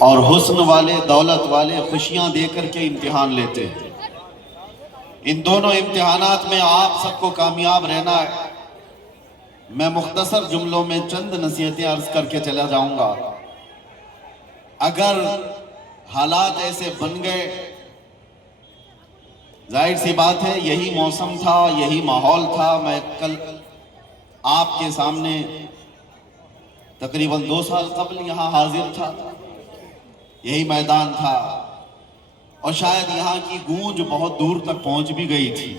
اور حسن والے دولت والے خوشیاں دے کر کے امتحان لیتے ہیں۔ ان دونوں امتحانات میں آپ سب کو کامیاب رہنا ہے۔ میں مختصر جملوں میں چند نصیحتیں عرض کر کے چلا جاؤں گا۔ اگر حالات ایسے بن گئے، ظاہر سی بات ہے یہی موسم تھا، یہی ماحول تھا۔ میں کل آپ کے سامنے تقریباً 2 سال قبل یہاں حاضر تھا، یہی میدان تھا، اور شاید یہاں کی گونج بہت دور تک پہنچ بھی گئی تھی،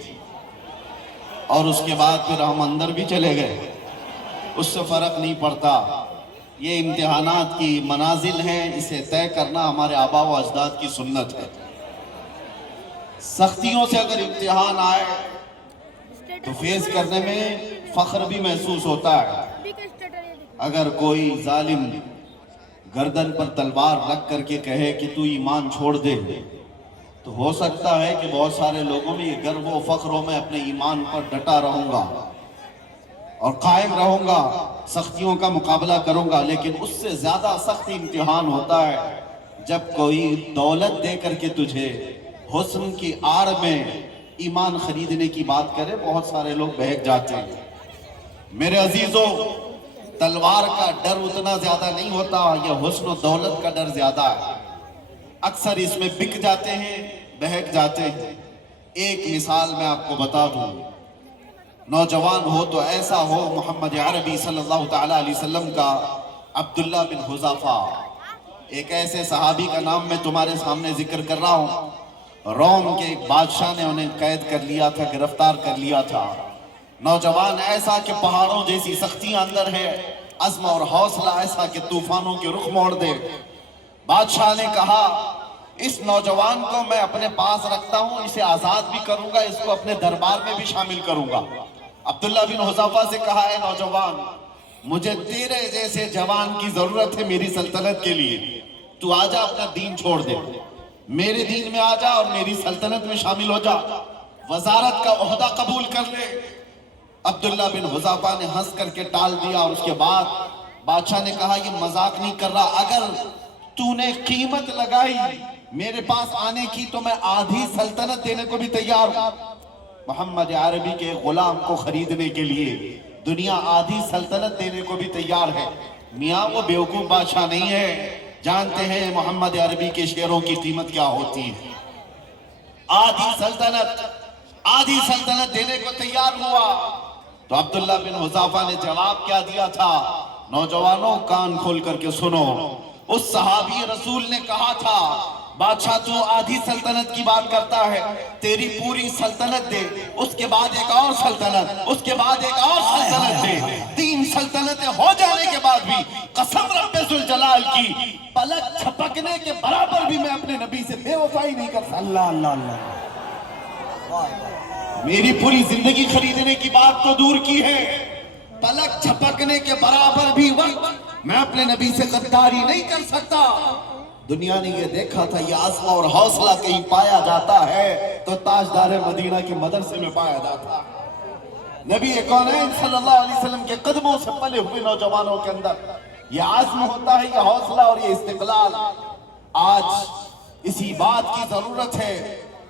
اور اس کے بعد پھر ہم اندر بھی چلے گئے، اس سے فرق نہیں پڑتا۔ یہ امتحانات کی منازل ہیں، اسے طے کرنا ہمارے آباء و اجداد کی سنت ہے۔ سختیوں سے اگر امتحان آئے تو فیس کرنے میں فخر بھی محسوس ہوتا ہے۔ اگر کوئی ظالم گردن پر تلوار رکھ کر کے کہے کہ تو ایمان چھوڑ دے، تو ہو سکتا ہے کہ بہت سارے لوگوں میں یہ گرو و فخر ہو، میں اپنے ایمان پر ڈٹا رہوں گا اور قائم رہوں گا، سختیوں کا مقابلہ کروں گا۔ لیکن اس سے زیادہ سخت امتحان ہوتا ہے جب کوئی دولت دے کر کے تجھے حسن کی آڑ میں ایمان خریدنے کی بات کرے، بہت سارے لوگ بہک جاتے ہیں۔ میرے عزیزوں، تلوار کا ڈر اتنا زیادہ نہیں ہوتا، یہ حسن و دولت کا ڈر زیادہ ہے۔ اکثر اس میں بک جاتے ہیں، بہک جاتے ہیں۔ ایک مثال میں آپ کو بتا دوں، نوجوان ہو تو ایسا ہو محمد عربی صلی اللہ تعالیٰ علیہ وسلم کا عبداللہ بن حذافہ، ایک ایسے صحابی کا نام میں تمہارے سامنے ذکر کر رہا ہوں۔ روم کے ایک بادشاہ نے انہیں قید کر لیا تھا، گرفتار کر لیا تھا۔ نوجوان ایسا کہ پہاڑوں جیسی سختیاں اندر ہے، عزم اور حوصلہ ایسا کہ طوفانوں کے رخ موڑ دے۔ بادشاہ نے کہا اس نوجوان کو میں اپنے پاس رکھتا ہوں، اسے آزاد بھی کروں گا، اس کو اپنے دربار میں بھی شامل کروں گا۔ عبداللہ بن حذافہ سے کہا اے نوجوان، مجھے تیرے جیسے جوان کی ضرورت ہے میری سلطنت کے لیے، تو آجا اپنا دین چھوڑ دے، میرے دین میں آجا اور میری سلطنت میں شامل ہو جا، وزارت کا عہدہ قبول کر لے۔ عبداللہ بن حذافہ نے ہنس کر کے ٹال دیا، اور اس کے بعد بادشاہ نے کہا یہ مذاق نہیں کر رہا، اگر تو نے قیمت لگائی میرے پاس آنے کی تو میں آدھی سلطنت دینے کو بھی تیار ہوں۔ محمد عربی کے غلام کو خریدنے کے لیے دنیا آدھی سلطنت دینے کو بھی تیار ہے۔ میاں وہ بیوقوف بادشاہ نہیں ہے، جانتے ہیں محمد عربی کے شعروں کی قیمت کیا ہوتی ہے۔ آدھی سلطنت دینے کو تیار ہوا تو عبداللہ بن حذافہ نے جواب کیا دیا تھا؟ نوجوانوں کان کھول کر کے سنو، اس صحابی رسول نے کہا تھا بادشاہ تو آدھی سلطنت کی بات کرتا ہے، تیری پوری سلطنت دے، اس کے بعد ایک اور سلطنت، اس کے بعد ایک اور سلطنت دے، 3 سلطنتیں ہو جانے کے بعد بھی قسم رب ذوالجلال کی پلک چھپکنے کے برابر بھی میں اپنے نبی سے بے وفائی نہیں کر سکتا۔ اللہ اللہ اللہ، میری پوری زندگی خریدنے کی بات تو دور کی ہے، پلک چھپکنے کے برابر بھی وقت میں اپنے نبی سے غداری نہیں کر سکتا۔ دنیا نے یہ دیکھا تھا یہ عزم اور حوصلہ کہیں پایا جاتا ہے تو تاجدار مدینہ کے مدرسے میں پایا جاتا ہے۔ نبی کونین صلی اللہ علیہ وسلم کے قدموں سے پلے ہوئے نوجوانوں کے اندر یہ عزم ہوتا ہے، یہ حوصلہ اور یہ استقلال۔ آج اسی بات کی ضرورت ہے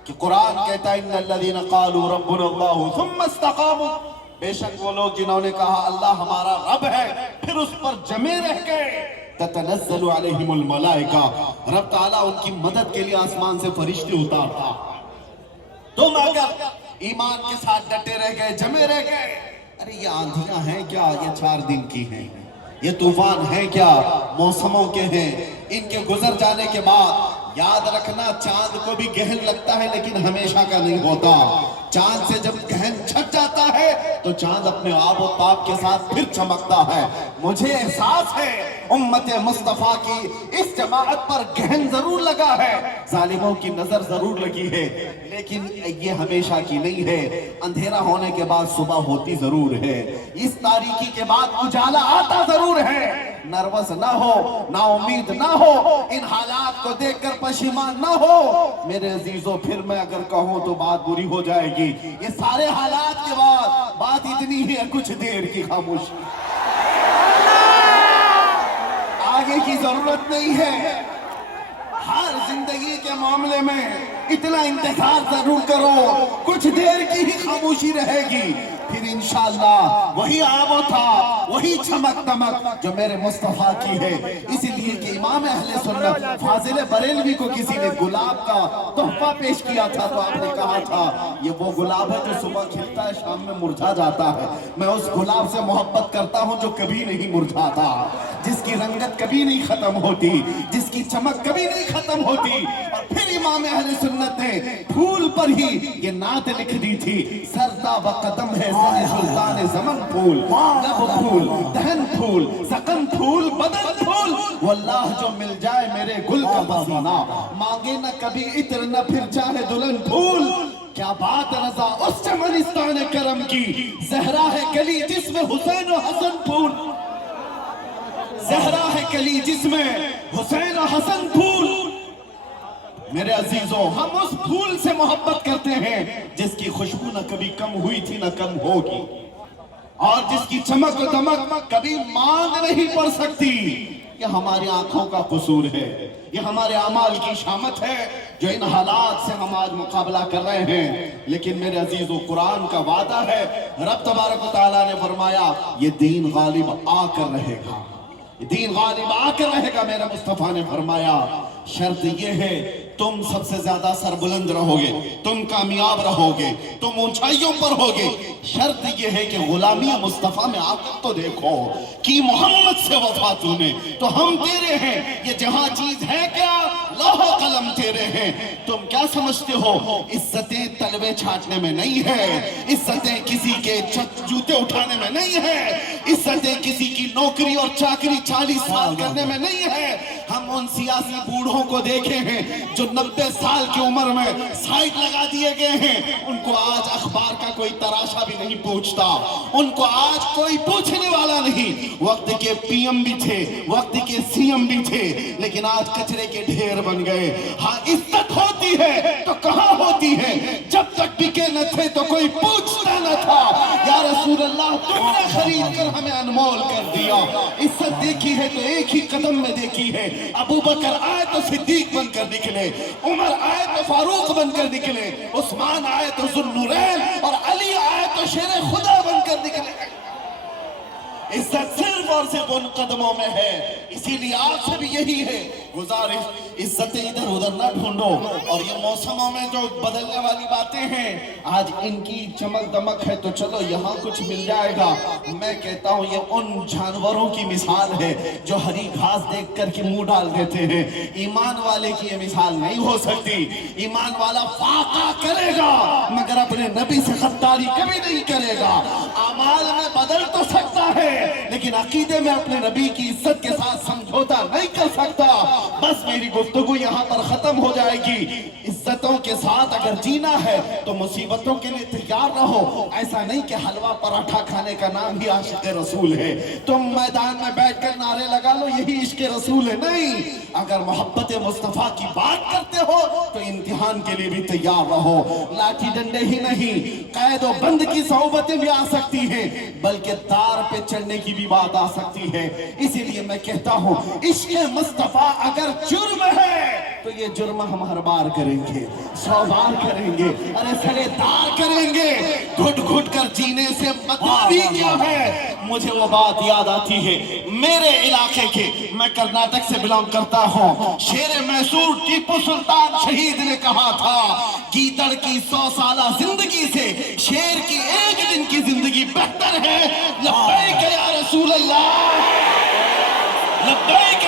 کہ قرآن کہتا ہے ان الذین قالوا ربنا اللہ ثم استقاموا، بے شک وہ لوگ جنہوں نے کہا اللہ ہمارا رب ہے پھر اس پر جمے رہ گئے، تتنزل علیہم الملائکہ، رب تعالیٰ ان کی مدد کے لیے آسمان سے فرشتے اتارتا۔ تم اگر ایمان کے ساتھ ڈٹے رہ گئے، جمے رہ گئے، ارے یہ آندھیاں ہیں کیا، یہ 4 دن کی ہیں، یہ طوفان ہیں کیا، موسموں کے ہیں، ان کے گزر جانے کے بعد یاد رکھنا چاند کو بھی گہن لگتا ہے لیکن ہمیشہ کا نہیں ہوتا۔ چاند سے جب گہن چھٹ جاتا ہے تو چاند اپنے آب و تاب کے ساتھ پھر چمکتا ہے۔ مجھے احساس ہے امت مصطفیٰ کی اس جماعت پر گہن ضرور لگا ہے، ظالموں کی نظر ضرور لگی ہے، لیکن یہ ہمیشہ کی نہیں ہے۔ اندھیرا ہونے کے بعد صبح ہوتی ضرور ہے، اس تاریکی کے بعد اجالا آتا ضرور ہے۔ نروس نہ ہو، نا امید نہ ہو، ان حالات کو دیکھ کر پشیمان نہ ہو۔ میرے عزیزوں پھر میں اگر کہوں تو بات بری ہو جائے گی، یہ سارے حالات کے بعد بات اتنی ہی ہے، کچھ دیر کی خاموشی، آگے کی ضرورت نہیں ہے۔ ہر زندگی کے معاملے میں اتنا انتظار ضرور کرو، کچھ دیر کی ہی خاموشی رہے گی، پھر انشاءاللہ وہی آب و تھا، وہی چمک دمک جو میرے مصطفیٰ کی ہے۔ اسی لیے کہ امام اہل سنت فاضل بریلوی کو کسی نے گلاب کا تحفہ پیش کیا تھا تو آپ نے کہا تھا یہ وہ گلاب ہے جو صبح کھلتا ہے شام میں مرجھا جاتا ہے، میں اس گلاب سے محبت کرتا ہوں جو کبھی نہیں مرجھاتا، جس کی رنگت کبھی نہیں ختم ہوتی، جس کی چمک کبھی نہیں ختم ہوتی۔ اور پھر امام اہل سنت نے پھول پر ہی یہ نعت لکھ دی تھی، سردا و قدم ہے سلطان زمن پھول، لب پھول، دہن پھول، زخم پھول، بدن پھول، واللہ جو مل جائے میرے گل کا پسینہ، مانگے نہ کبھی عطر نہ پھر چاہے دلہن پھول۔ کیا بات رضا اس چمنستان کرم کی، زہرا ہے کلی جس میں حسین و حسن پھول، زہرا ہے کلی جس میں حسین و حسن پھول۔ میرے عزیزوں، ہم اس پھول سے محبت کرتے ہیں جس کی خوشبو نہ کبھی کم ہوئی تھی نہ کم ہوگی، اور جس کی چمک و دمک کبھی مانگ نہیں پڑ سکتی۔ یہ ہماری آنکھوں کا قصور ہے، یہ ہمارے اعمال کی شامت ہے جو ان حالات سے ہم آج مقابلہ کر رہے ہیں۔ لیکن میرے عزیزوں، قرآن کا وعدہ ہے، رب تبارک و تعالیٰ نے فرمایا یہ دین غالب آ کر رہے گا، یہ دین غالب آ کر رہے گا۔ میرے مصطفیٰ نے فرمایا شرط یہ ہے تم سب سے زیادہ سربلند رہو گے، تم کامیاب رہو گے، تم اونچائیوں پر ہوگے، شرط یہ ہے کہ غلامی مصطفیٰ میں آ کر تو دیکھو کہ محمد سے وفا تو نے تو ہم تیرے ہیں، یہ جہاں چیز ہے کیا لوح و قلم تیرے ہیں۔ تم کیا سمجھتے ہو عزتیں تلوے چھاٹنے میں نہیں ہے، عزتیں کسی کے جوتے اٹھانے میں نہیں ہے، عزتیں کسی کی نوکری اور چاکری 40 سال کرنے میں نہیں ہے۔ ہم ان سیاسی بوڑھوں کو دیکھے ہیں جو 90 سال کی عمر میں سائٹ لگا دیے گئے ہیں، ان کو آج اخبار کا کوئی تراشا بھی نہیں پوچھتا، ان کو آج کوئی پوچھنے والا نہیں۔ وقت کے پی ایم بھی تھے، وقت کے سی ایم بھی تھے، لیکن آج کچرے کے ڈھیر بن گئے۔ ہاں عزت ہوتی ہے تو کہاں ہوتی ہے؟ جب تک بکے نہ تھے تو کوئی پوچھتا نہ تھا۔ یا رسول اللہ تم نے خرید کر ہمیں انمول کر دیا۔ عزت دیکھی ہے تو ایک ہی قدم میں دیکھی ہے، ابو بکر آئے تو صدیق بن کر نکلے، عمر آئے تو فاروق بن کر نکلے، عثمان آئے تو ذوالنورین، اور علی آئے تو شیر خدا بن کر نکلے۔ عزت صرف اور صرف ان قدموں میں ہے۔ اسی لیے آپ سے بھی یہی ہے گزارش، عزتیں ادھر ادھر نہ ڈھونڈو۔ اور یہ موسموں میں جو بدلنے والی باتیں ہیں، آج ان کی چمک دمک ہے تو چلو یہاں کچھ مل جائے گا۔ میں کہتا ہوں یہ ان جانوروں کی مثال ہے جو ہری گھاس دیکھ کر کے منہ ڈال دیتے ہیں۔ ایمان والے کی یہ مثال نہیں ہو سکتی۔ ایمان والا فاقہ کرے گا مگر اپنے نبی سے غداری کبھی نہیں کرے گا۔ اعمال میں بدل تو سکتا ہے لیکن عقیدے میں اپنے نبی کی عزت کے ساتھ سمجھوتا نہیں کر سکتا۔ بس میری گفتگو یہاں پر ختم ہو جائے گی۔ عزتوں کے ساتھ اگر جینا ہے تو مصیبتوں کے لیے تیار رہو۔ ایسا نہیں کہ حلوہ پراٹھا کھانے کا نام ہی عاشق رسول ہے، تم میدان میں بیٹھ کر نعرے لگا لو یہی عشق رسول ہے۔ نہیں، اگر محبت مصطفیٰ کی بات کرتے ہو تو امتحان کے لیے بھی تیار رہو۔ لاٹھی ڈنڈے ہی نہیں، قید و بند کی صحبتیں بھی آ سکتی ہیں، بلکہ دار پہ چڑھنے کی بھی بات آ سکتی ہے۔ اسی لیے میں کہتا ہوں عشق مصطفیٰ اگر جرم ہے تو یہ جرم ہم ہر بار کریں گے، 100 بار کریں گے، ارے سرے دار کریں گے۔ گھٹ گھٹ کر جینے سے مطلب ہی کیا ہے؟ مجھے وہ بات یاد آتی ہے میرے علاقے کے، میں کرناٹک سے بلانگ کرتا ہوں۔ شیر میسور ٹیپو سلطان شہید نے کہا تھا گیدڑ کی 100 سالہ زندگی سے شیر کی ایک دن کی زندگی بہتر ہے۔ لبیک یا رسول اللہ، لبیک